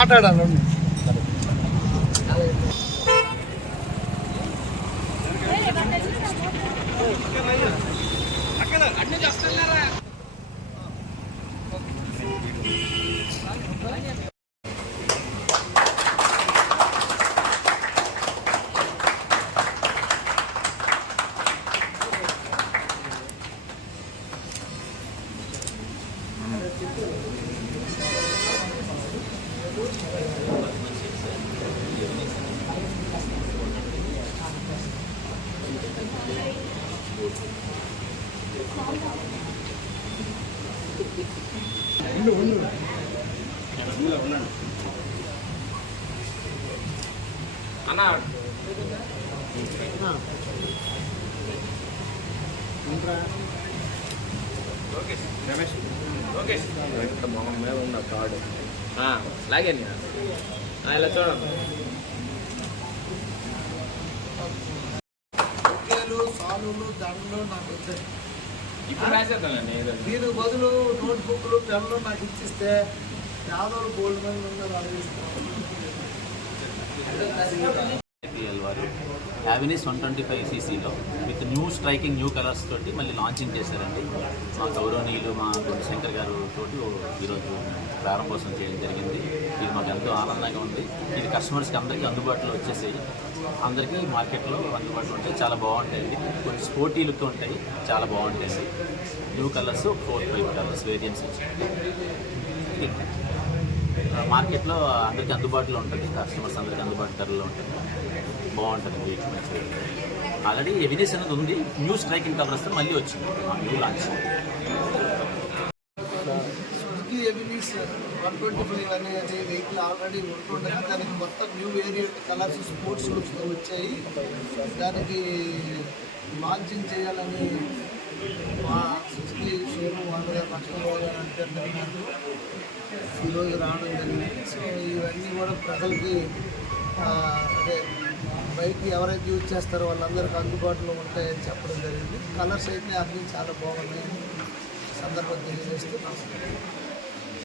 మాట్లాడాలి. అన్నా మొహం మీద ఉన్న కార్డు లాగే ఇలా చూడండి. సాలులు దండలు నాకు వచ్చాయి. ఇప్పుడు రాసేద్దానండి. దీని బదులు నోట్బుక్లు పెన్లు నాకు ఇచ్చిస్తే పేదోళ్ళు గోల్డ్ మెడల్ ఉన్నారు అడిగిస్తాను. వారు హ్యావినిస్ 125cc with new striking new colours తోటి మళ్ళీ లాంచింగ్ చేశారండి. మా గౌరవనీయులు మా శంకర్ గారు తోటి ఈరోజు ప్రారంభోత్సవం చేయడం జరిగింది. ఇది మాకు ఎంతో ఆనందంగా ఉంది. ఇది కస్టమర్స్కి అందరికీ అందుబాటులో వచ్చేసి అందరికీ మార్కెట్లో అందుబాటులో ఉంటాయి. చాలా బాగుంటాయండి. కొన్ని స్పోర్టీ లుక్ ఉంటాయి, చాలా బాగుంటాయండి. న్యూ కలర్స్ 4-5 కలర్స్ వేరియంట్స్ వచ్చాయి. మార్కెట్లో అందరికీ అందుబాటులో ఉంటుంది. కస్టమర్స్ అందరికీ అందుబాటు ధరలో ఉంటుంది. బాగుంటుంది. ఆల్రెడీ ఎవినెస్ అనేది ఉంది. న్యూ స్ట్రైకింగ్ కలర్స్ మళ్ళీ వచ్చింది న్యూ లాంచ్. ఎవినెస్ 125 అనేది వెహికల్ ఆల్రెడీ ఉంటుండగా దానికి మొత్తం న్యూ వేరియంట్ కలర్స్ స్పోర్ట్స్ లుక్స్తో వచ్చాయి. దానికి లాంచింగ్ చేయాలని మా సుజుకి షోరూమ్ వాళ్ళగా లక్ష్మణరావు గారు అంటే ఈరోజు రావడం జరిగింది. సో ఇవన్నీ కూడా ప్రజలకి అదే బైక్ ఎవరైతే యూజ్ చేస్తారో వాళ్ళందరికీ అందుబాటులో ఉంటాయని చెప్పడం జరిగింది. కలర్స్ అయితే అన్నీ చాలా బాగున్నాయి. సందర్భం తెలియజేస్తూ నమస్కారం.